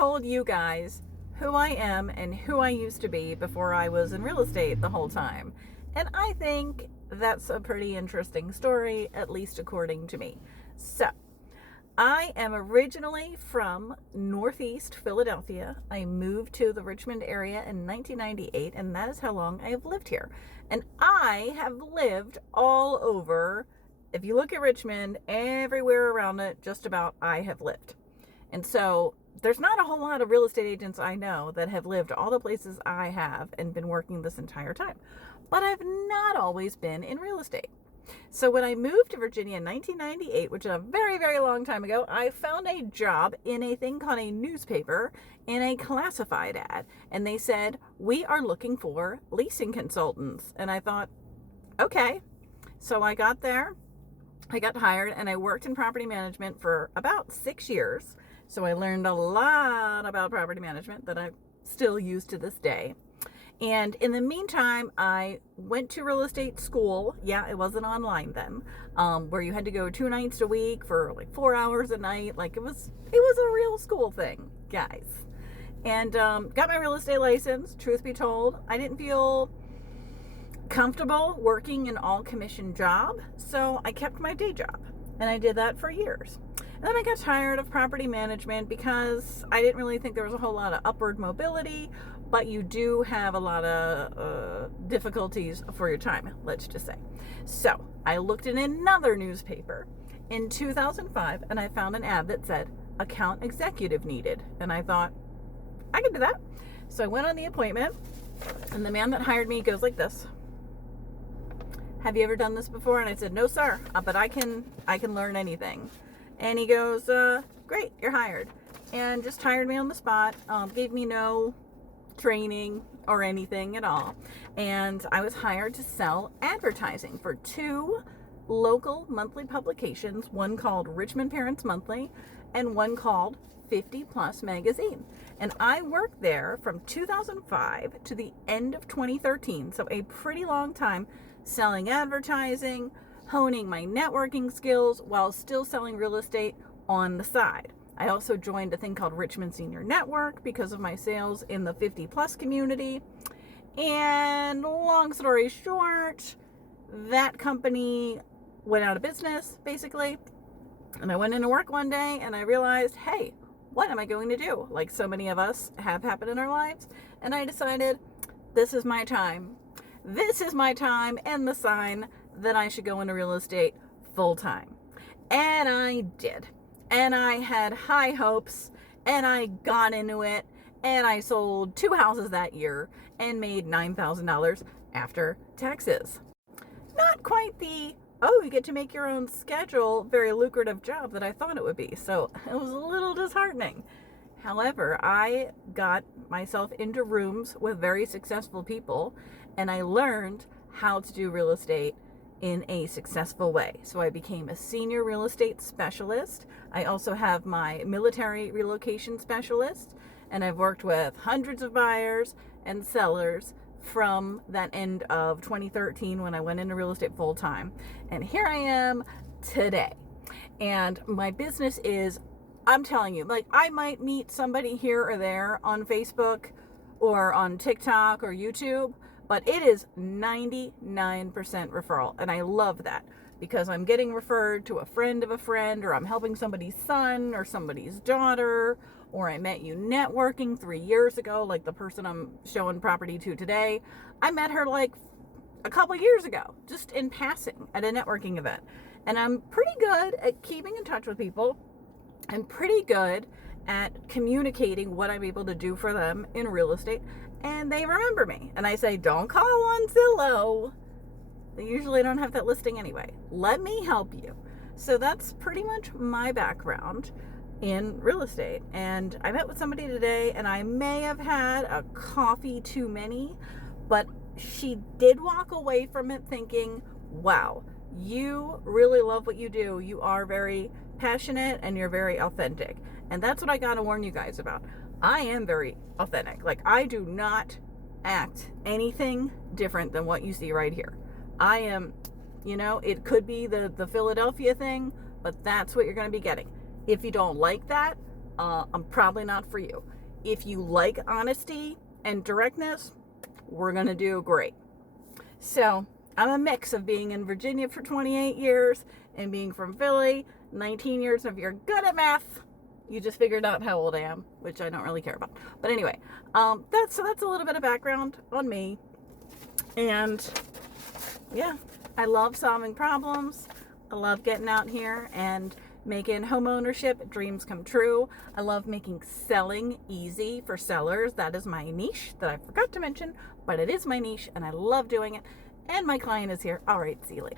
told you guys who I am and who I used to be before I was in real estate the whole time. And I think that's a pretty interesting story, at least according to me. So, I am originally from Northeast Philadelphia. I moved to the Richmond area in 1998, and that is how long I have lived here. And I have lived all over. If you look at Richmond, everywhere around it, just about I have lived. And so there's not a whole lot of real estate agents I know that have lived all the places I have and been working this entire time. But I've not always been in real estate. So when I moved to Virginia in 1998, which is a very, very long time ago, I found a job in a thing called a newspaper in a classified ad. And they said, we are looking for leasing consultants. And I thought, okay. So I got there, I got hired, and I worked in property management for about 6 years. So I learned a lot about property management that I still use to this day. And in the meantime, I went to real estate school. Yeah, it wasn't online then, where you had to go 2 nights a week for like 4 hours a night. Like it was a real school thing, guys. And got my real estate license. Truth be told, I didn't feel comfortable working an all commission job, so I kept my day job, and I did that for years. And then I got tired of property management because I didn't really think there was a whole lot of upward mobility, but you do have a lot of difficulties for your time, let's just say. So I looked in another newspaper in 2005, and I found an ad that said account executive needed. And I thought, I can do that. So I went on the appointment, and the man that hired me goes like this: have you ever done this before? And I said, no, sir, but I can learn anything. And he goes, great, you're hired. And just hired me on the spot, gave me no training or anything at all. And I was hired to sell advertising for 2 local monthly publications, one called Richmond Parents Monthly and one called 50 Plus Magazine. And I worked there from 2005 to the end of 2013, so a pretty long time, selling advertising, honing my networking skills while still selling real estate on the side. I also joined a thing called Richmond Senior Network because of my sales in the 50 plus community. And long story short, that company went out of business basically. And I went into work one day and I realized, hey, what am I going to do? Like so many of us have happened in our lives. And I decided, this is my time. This is my time and the sign that I should go into real estate full time. And I did. And I had high hopes, and I got into it, and I sold 2 houses that year and made $9,000 after taxes. Not quite the, oh, you get to make your own schedule, very lucrative job that I thought it would be. So it was a little disheartening. However, I got myself into rooms with very successful people, and I learned how to do real estate in a successful way. So I became a senior real estate specialist. I also have my military relocation specialist, and I've worked with hundreds of buyers and sellers from that end of 2013 when I went into real estate full time. And here I am today. And my business is, I'm telling you, like I might meet somebody here or there on Facebook or on TikTok or YouTube, but it is 99% referral. And I love that because I'm getting referred to a friend of a friend, or I'm helping somebody's son or somebody's daughter, or I met you networking 3 years ago, like the person I'm showing property to today. I met her like a couple years ago, just in passing at a networking event. And I'm pretty good at keeping in touch with people. I'm pretty good at communicating what I'm able to do for them in real estate, and they remember me. And I say, don't call on Zillow. They usually don't have that listing anyway. Let me help you. So that's pretty much my background in real estate. And I met with somebody today, and I may have had a coffee too many, but she did walk away from it thinking, wow, you really love what you do. You are very passionate and you're very authentic. And that's what I got to warn you guys about. I am very authentic. Like, I do not act anything different than what you see right here. I am, it could be the Philadelphia thing, but that's what you're going to be getting. If you don't like that, I'm probably not for you. If you like honesty and directness, we're going to do great. So I'm a mix of being in Virginia for 28 years and being from Philly 19 years. If you're good at math, you just figured out how old I am, which I don't really care about. But anyway, that's a little bit of background on me. And yeah, I love solving problems. I love getting out here and making home ownership dreams come true. I love making selling easy for sellers. That is my niche that I forgot to mention, but it is my niche and I love doing it. And my client is here. All right, see you later.